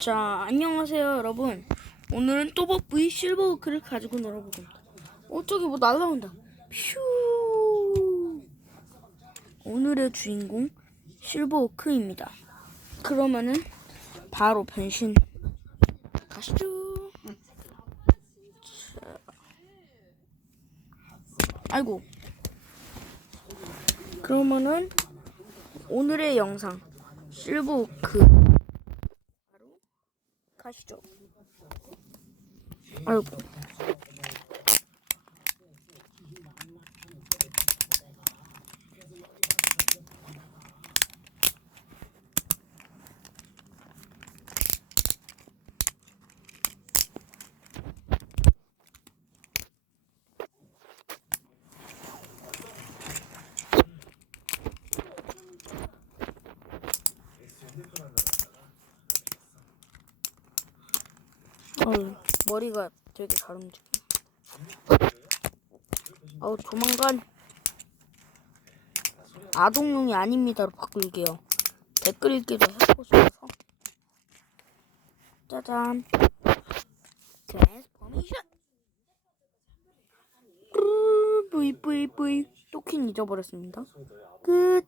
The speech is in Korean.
자, 안녕하세요, 여러분. 오늘은 또버 V 실버워크를 가지고 놀아볼 겁니다. 어, 저기 뭐 날라온다. 퓨. 오늘의 주인공 실버워크입니다. 그러면은 바로 변신 가시죠. 자. 아이고. 그러면은 오늘의 영상 실버워크 가시죠. 아이고. 어우, 머리가 되게 잘 움직여. 어우, 조만간 아동용이 아닙니다로 바꿀게요. 댓글 읽기도 해보고 싶어서. 짜잔. 트랜스포메이션. 뿌이 뿌이 뿌이. 또킨 잊어버렸습니다. 끝.